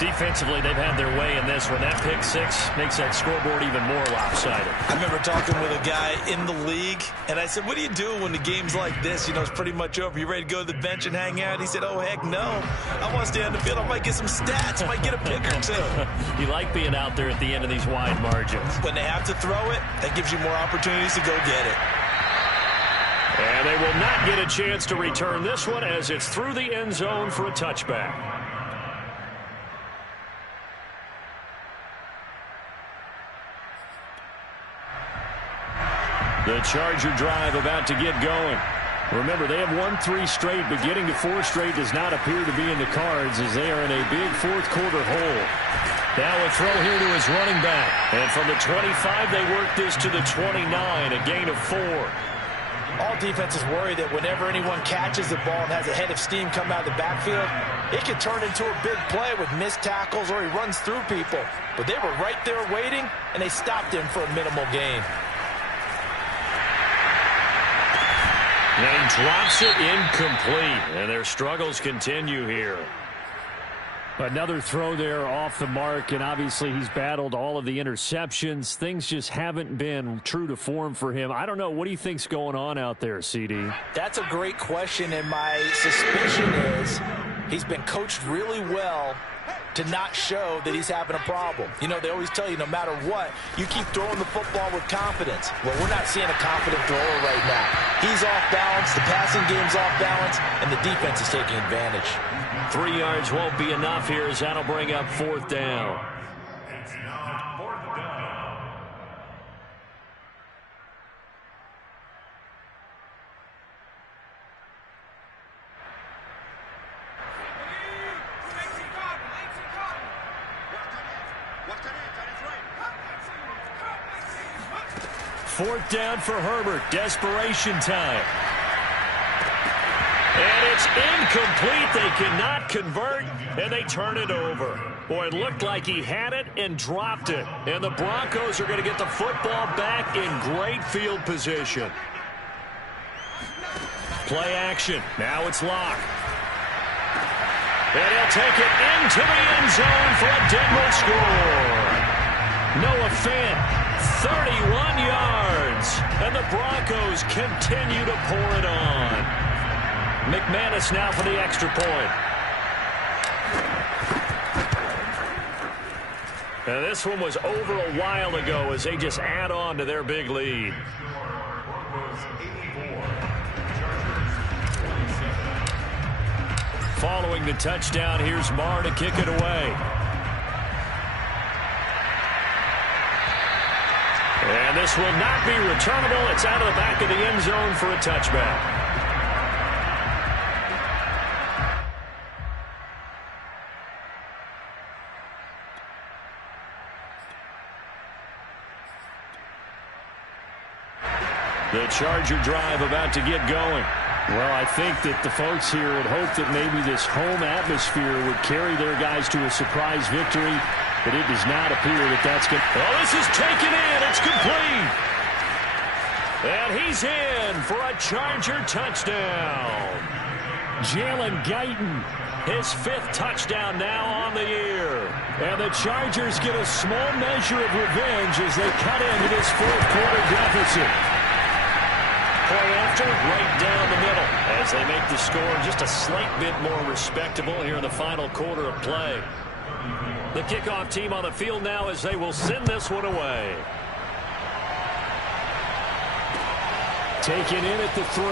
Defensively, they've had their way in this one. That pick 6 makes that scoreboard even more lopsided. I remember talking with a guy in the league, and I said, what do you do when the game's like this? You know, it's pretty much over. You ready to go to the bench and hang out? He said, oh, heck no. I want to stay on the field. I might get some stats. I might get a pick or two. You like being out there at the end of these wide margins. When they have to throw it, that gives you more opportunities to go get it. And they will not get a chance to return this one as it's through the end zone for a touchback. The Charger drive about to get going. Remember, they have won 3 straight, but getting to 4 straight does not appear to be in the cards as they are in a big fourth quarter hole. Now a throw here to his running back. And from the 25, they work this to the 29, a gain of 4. All defenses worry that whenever anyone catches the ball and has a head of steam come out of the backfield, it can turn into a big play with missed tackles or he runs through people. But they were right there waiting, and they stopped him for a minimal gain. And he drops it incomplete, and their struggles continue here. Another throw there off the mark, and obviously he's battled all of the interceptions. Things just haven't been true to form for him. I don't know. What do you think's going on out there, CD? That's a great question, and my suspicion is he's been coached really well to not show that he's having a problem. You know, they always tell you no matter what, you keep throwing the football with confidence. Well, we're not seeing a confident thrower right now. He's off balance, the passing game's off balance, and the defense is taking advantage. 3 yards won't be enough here as that'll bring up 4th down. It's now 4th down. Fourth down for Herbert. Desperation time. And it's incomplete. They cannot convert, and they turn it over. Boy, it looked like he had it and dropped it. And the Broncos are going to get the football back in great field position. Play action. Now it's Locke. And he'll take it into the end zone for a Denver score. Noah Fant. 31 yards, and the Broncos continue to pour it on. McManus now for the extra point. And this one was over a while ago as they just add on to their big lead. Following the touchdown, here's Marr to kick it away. And this will not be returnable. It's out of the back of the end zone for a touchback. The Charger drive about to get going. Well, I think that the folks here would hope that maybe this home atmosphere would carry their guys to a surprise victory. But it does not appear that that's good. Oh, this is taken in. It's complete. And he's in for a Charger touchdown. Jalen Guyton, his 5th touchdown now on the year. And the Chargers get a small measure of revenge as they cut into this 4th quarter deficit. Play after, right down the middle as they make the score just a slight bit more respectable here in the final quarter of play. The kickoff team on the field now as they will send this one away. Taken in at the 3.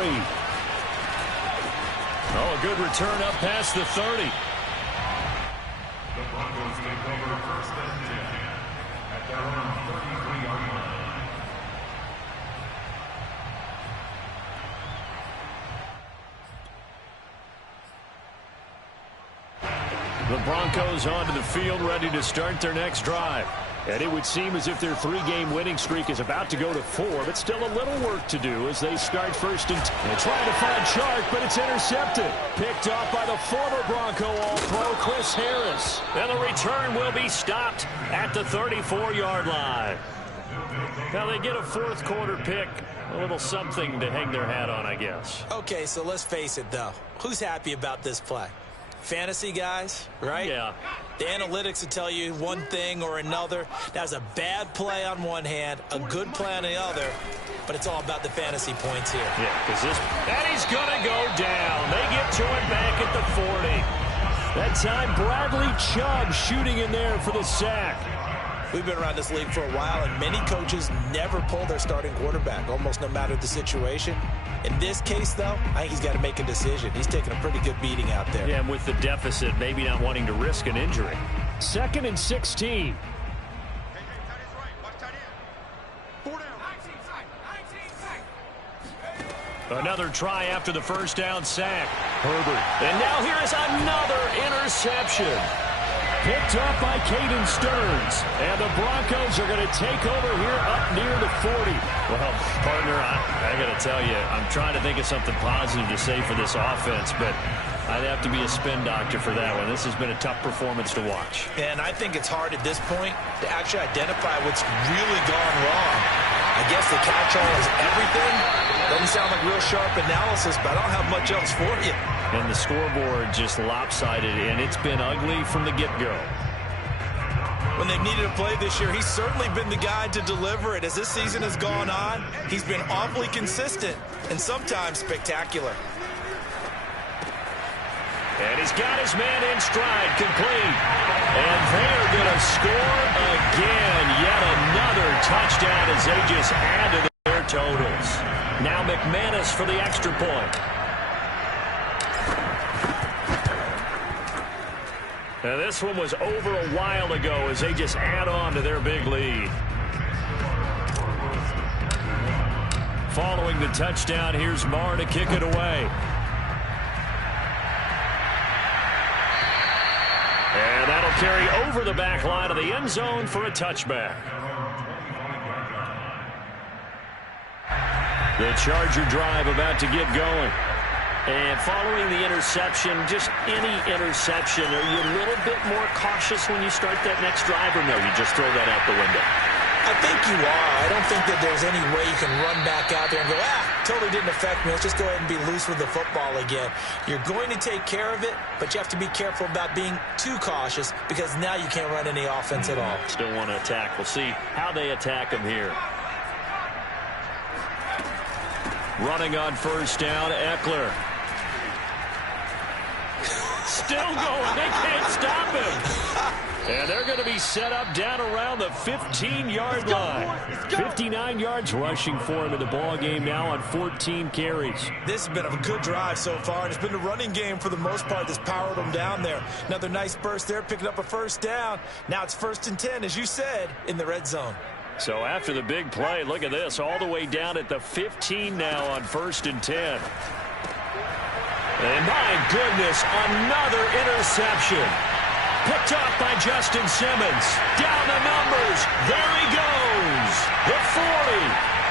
Oh, a good return up past the 30. The Broncos take over 1st and 10 at their own 33-yard line. The Broncos onto the field ready to start their next drive. And it would seem as if their 3-game winning streak is about to go to 4, but still a little work to do as they start 1st and 10. Trying to find Chark, but it's intercepted. Picked off by the former Bronco All-Pro, Chris Harris. And the return will be stopped at the 34-yard line. Now they get a 4th quarter pick. A little something to hang their hat on, I guess. Okay, so let's face it, though. Who's happy about this play? Fantasy guys, right? Yeah. The analytics will tell you one thing or another. That's a bad play on one hand, a good play on the other, but it's all about the fantasy points here. Yeah, because this... And he's going to go down. They get to him back at the 40. That time, Bradley Chubb shooting in there for the sack. We've been around this league for a while, and many coaches never pull their starting quarterback, almost no matter the situation. In this case, though, I think he's got to make a decision. He's taking a pretty good beating out there. Yeah, and with the deficit, maybe not wanting to risk an injury. 2nd and 16. Another try after the 1st down sack. Herbert. And now here is another interception. Picked up by Caden Stearns. And the Broncos are going to take over here up near the 40. Well, partner, I got to tell you, I'm trying to think of something positive to say for this offense, but I'd have to be a spin doctor for that one. This has been a tough performance to watch. And I think it's hard at this point to actually identify what's really gone wrong. I guess the catch-all is everything. Doesn't sound like real sharp analysis, but I don't have much else for you. And the scoreboard just lopsided, and it's been ugly from the get-go. When they've needed a play this year, he's certainly been the guy to deliver it. As this season has gone on, he's been awfully consistent and sometimes spectacular. And he's got his man in stride, complete. And they're going to score again. Yet another touchdown as they just add to their totals. Now McManus for the extra point. Now this one was over a while ago as they just add on to their big lead. Following the touchdown, here's Marr to kick it away. And that'll carry over the back line of the end zone for a touchback. The Charger drive about to get going. And following the interception, just any interception, are you a little bit more cautious when you start that next drive, or no, you just throw that out the window? I think you are. I don't think that there's any way you can run back out there and go, totally didn't affect me. Let's just go ahead and be loose with the football again. You're going to take care of it, but you have to be careful about being too cautious because now you can't run any offense at all. Still want to attack. We'll see how they attack them here. Running on first down, Eckler. Still going. They can't stop him. And they're going to be set up down around the 15-yard line. 59 yards rushing for him in the ball game now on 14 carries. This has been a good drive so far, and it's been the running game for the most part that's powered them down there. Another nice burst there, picking up a first down. Now it's 1st and 10, as you said, in the red zone. So after the big play, look at this, all the way down at the 15 now on 1st and 10. And my goodness, another interception. Picked off by Justin Simmons. Down the numbers. There he goes. The 40,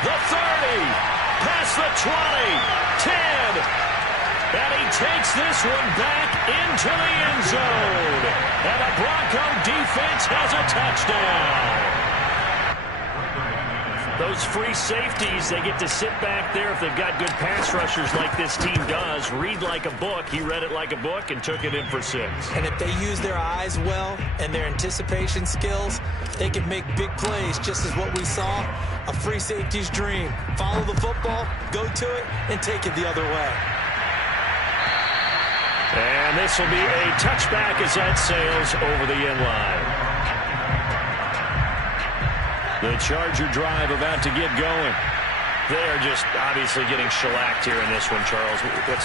the 30, past the 20, 10. And he takes this one back into the end zone. And the Bronco defense has a touchdown. Those free safeties, they get to sit back there if they've got good pass rushers like this team does. Read like a book. He read it like a book and took it in for 6. And if they use their eyes well and their anticipation skills, they can make big plays, just as what we saw, a free safety's dream. Follow the football, go to it, and take it the other way. And this will be a touchback as that sails over the end line. The Charger drive about to get going. They are just obviously getting shellacked here in this one, Charles.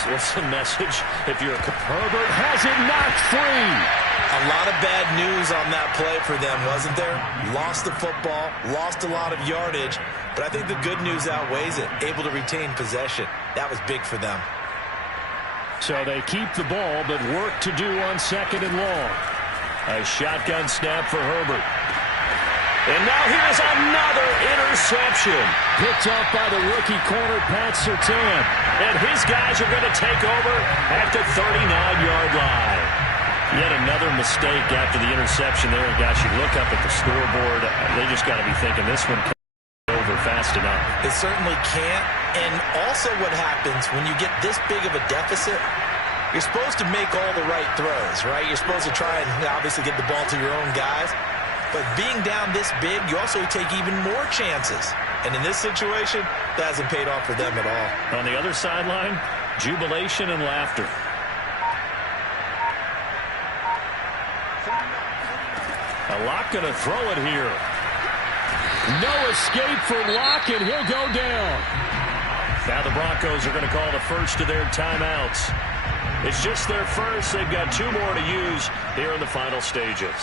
What's the message? If you're Herbert has it knocked free. A lot of bad news on that play for them, wasn't there? Lost the football, lost a lot of yardage, but I think the good news outweighs it. Able to retain possession. That was big for them. So they keep the ball, but work to do on 2nd and long. A shotgun snap for Herbert. And now here's another interception. Picked up by the rookie corner, Pat Surtain. And his guys are going to take over at the 39-yard line. Yet another mistake after the interception there. And gosh, you look up at the scoreboard, they just got to be thinking this one can't be over fast enough. It certainly can't. And also what happens when you get this big of a deficit, you're supposed to make all the right throws, right? You're supposed to try and obviously get the ball to your own guys. But being down this big, you also take even more chances. And in this situation, that hasn't paid off for them at all. On the other sideline, jubilation and laughter. Locke going to throw it here. No escape for Locke, and he'll go down. Now the Broncos are going to call the first of their timeouts. It's just their first. They've got 2 more to use here in the final stages.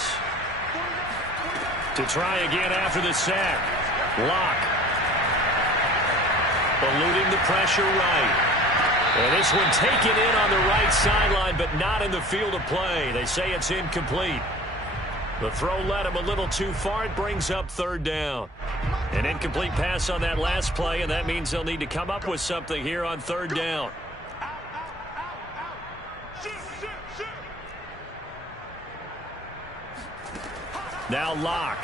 To try again after the sack. Locke. Eluding the pressure right. And this one taken in on the right sideline, but not in the field of play. They say it's incomplete. The throw led him a little too far. It brings up 3rd down. An incomplete pass on that last play, and that means they'll need to come up with something here on 3rd down. Now Locke.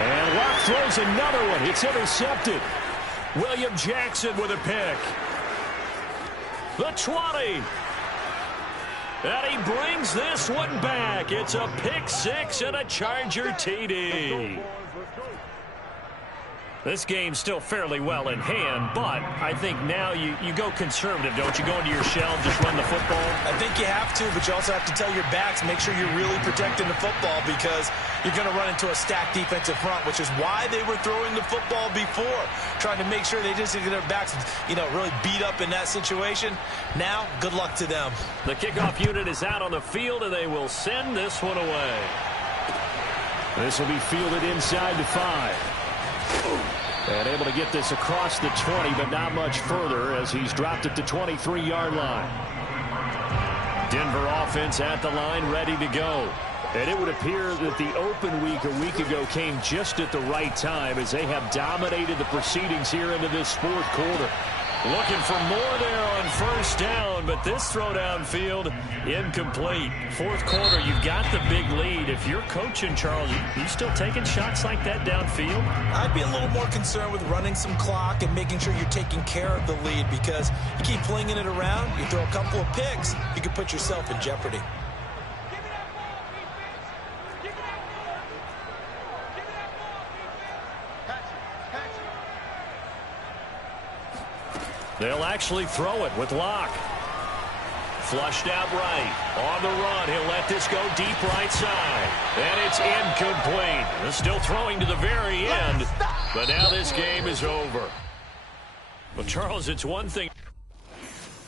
And Locke throws another one. It's intercepted. William Jackson with a pick. The 20. And he brings this one back. It's a pick 6 and a Charger TD. This game's still fairly well in hand, but I think now you go conservative, don't you? Go into your shell and just run the football? I think you have to, but you also have to tell your backs, make sure you're really protecting the football because you're going to run into a stacked defensive front, which is why they were throwing the football before, trying to make sure they just get their backs, really beat up in that situation. Now, good luck to them. The kickoff unit is out on the field, and they will send this one away. This will be fielded inside the 5. And able to get this across the 20, but not much further as he's dropped it to 23-yard line. Denver offense at the line, ready to go. And it would appear that the open week a week ago came just at the right time as they have dominated the proceedings here into this fourth quarter. Looking for more there on first down, but this throw downfield incomplete. Fourth quarter, you've got the big lead. If you're coaching, Charles, you still taking shots like that downfield? I'd be a little more concerned with running some clock and making sure you're taking care of the lead because you keep flinging it around, you throw a couple of picks, you could put yourself in jeopardy. They'll actually throw it with Locke. Flushed out right. On the run, he'll let this go deep right side. And it's incomplete. They're still throwing to the very end. But now this game is over. Well, Charles, it's one thing.